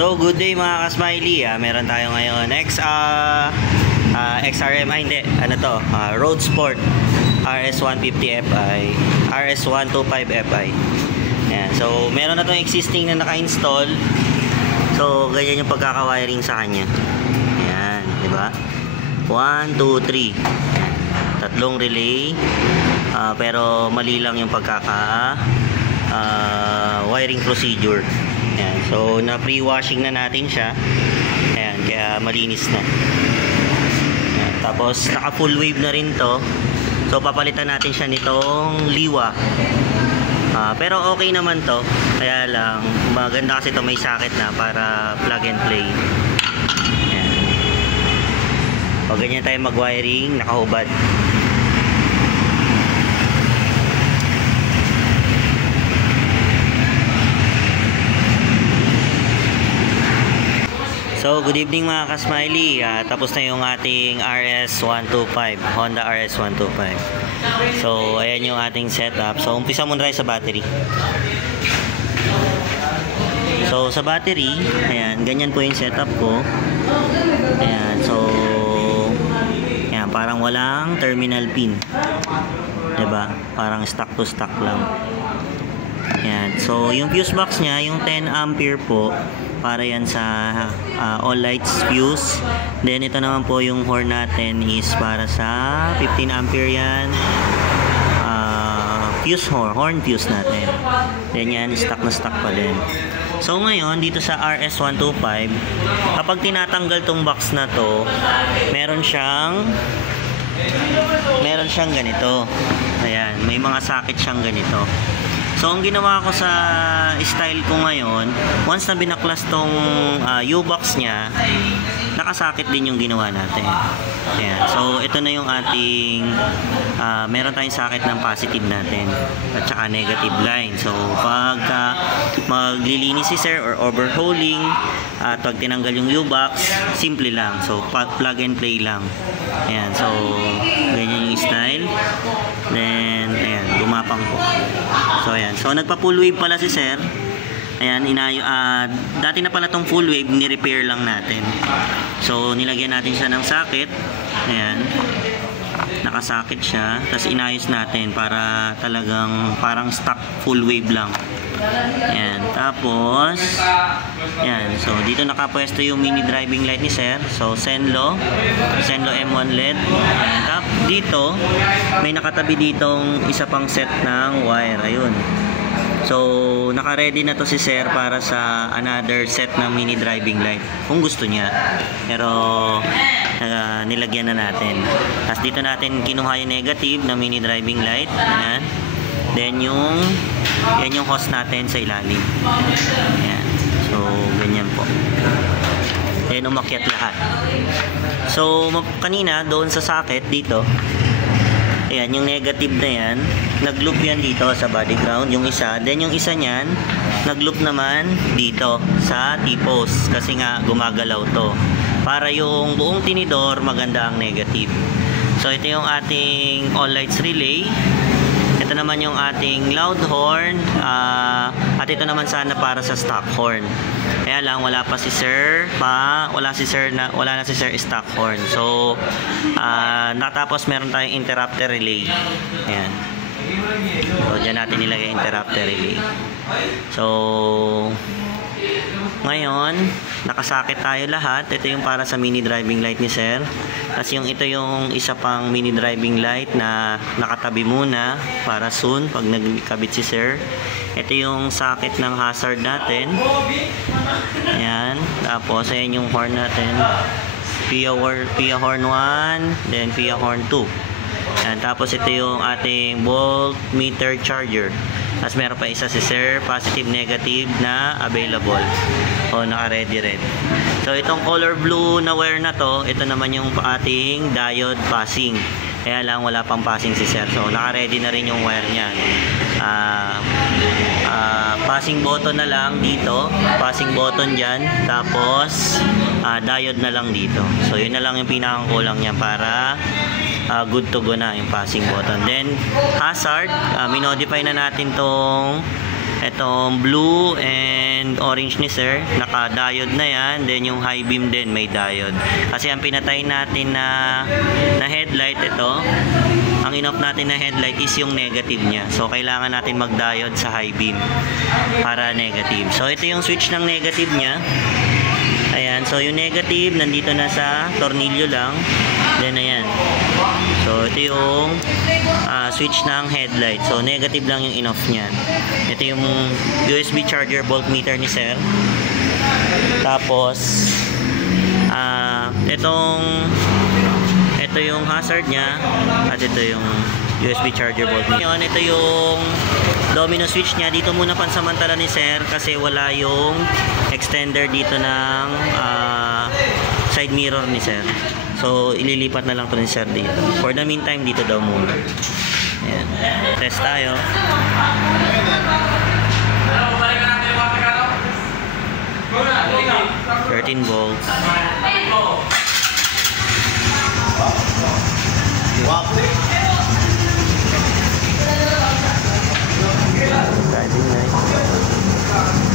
So, good day mga ka-smiley. Meron tayo ngayon XRM, hindi, ano to, Road Sport RS150 Fi, RS125 Fi. Ayan. So, meron na itong existing na naka-install. So, ganyan yung pagkaka-wiring sa kanya. Ayan, di ba? 1, 2, 3. Ayan. Tatlong relay. Pero mali lang yung wiring procedure. Ayan. So, na-pre-washing na natin siya. Ayan, kaya malinis na. Ayan. Tapos, naka-full wave na rin to. So, papalitan natin siya nitong liwa. Pero okay naman to. Kaya lang, maganda kasi to may socket na para plug and play. Ayan. O, ganyan tayo mag-wiring, nakahubad. So, good evening mga ka-smiley. Tapos na yung ating RS125, Honda RS125. So, ayan yung ating setup. So, umpisa muna tayo sa battery. So, sa battery, ayan, ganyan po yung setup ko. Ayan, so, ayan, parang walang terminal pin. Diba? Parang stock to stock lang. Ayan, so, yung fuse box niya, yung 10 ampere po, para yan sa all lights fuse. Then ito naman po yung horn natin is para sa 15 ampere yan, fuse horn fuse natin. Then yan, stock na stock pa din. So ngayon dito sa RS125, kapag tinatanggal tong box na to, meron siyang ganito. Ayan, may mga socket siyang ganito. So, ang ginawa ko sa style ko ngayon, once na binaklas tong U-box niya, nakasakit din yung ginawa natin. Ayan. So, ito na yung ating, meron tayong socket ng positive natin at saka negative line. So, pagka maglilinis si sir or overhauling, at pag tinanggal yung U-box, simple lang. So, plug and play lang. Ayan. So, ganyan yung style. Then, ayan, gumapang po. So, ayan. So, nagpa-full wave pala si sir. Ayan, dati na pala tong full wave, ni-repair lang natin. So, nilagyan natin siya ng socket. Ayan. Nakasocket siya. Tapos, inayos natin para talagang parang stock full wave lang. Ayan. Tapos, ayan. So, dito nakapwesto yung mini driving light ni sir. So, Senlo M1 LED. Ayan. Tapos, dito, may nakatabi ditong isa pang set ng wire. Ayun. So, naka-ready na to si sir para sa another set ng mini driving light. Kung gusto niya. Pero, nilagyan na natin. Tapos, dito natin kinuha yung negative na mini driving light. Ayan. Then, yan yung hose natin sa ilalim. Ayan. So, ganyan po. Then, umakyat lahat. So, kanina, doon sa socket, dito, ayan, yung negative na yan, nag-loop yan dito sa body ground, yung isa. Then, yung isa niyan, nag-loop naman dito sa T-post. Kasi nga, gumagalaw to. Para yung buong tinidor, maganda ang negative. So, ito yung ating all lights relay. Ito naman yung ating loud horn, at ito naman sana para sa stock horn. Kaya lang wala pa si sir, wala na si sir stock horn. So natapos meron tayong interrupter relay. Ayan. So diyan natin nilagay interrupter relay. So ngayon, nakasakit tayo lahat. Ito yung para sa mini driving light ni sir. Tapos ito yung isa pang mini driving light na nakatabi muna para soon pag nagkabit si sir. Ito yung socket ng hazard natin. Ayan. Tapos ayan yung horn natin. PIA horn 1, then PIA horn 2. Ayan. Tapos ito yung ating voltmeter charger. Tapos meron pa isa si sir, positive, negative na available. O, naka-ready red. So, itong color blue na wire na to, ito naman yung ating diode passing. Kaya lang, wala pang passing si sir. So, naka-ready na rin yung wire niya. Passing button na lang dito. Passing button dyan. Tapos, diode na lang dito. So, yun na lang yung pinakakulang niya para good to go na yung passing button. Then, hazard, minodify na natin itong blue and and orange ni sir, naka-diode na yan. Then yung high beam din may diode. Kasi ang pinatay natin na headlight, ito, ang in-off natin na headlight is yung negative niya. So kailangan natin mag-diode sa high beam para negative. So ito yung switch ng negative niya. Ayan, so yung negative nandito na sa tornilyo lang. Then ayan. So ito yung switch ng headlight. So negative lang yung in-off niyan. Ito yung USB charger voltmeter ni sir. Tapos ito yung hazard niya at ito yung USB charger voltmeter. Ngayon, ito yung domino switch niya. Dito muna pansamantala ni sir kasi wala yung extender dito ng side mirror ni sir. So ililipat na lang to ni sir dito. For the meantime, dito daw muna. Ayan. Test tayo. 13 volts. Driving light.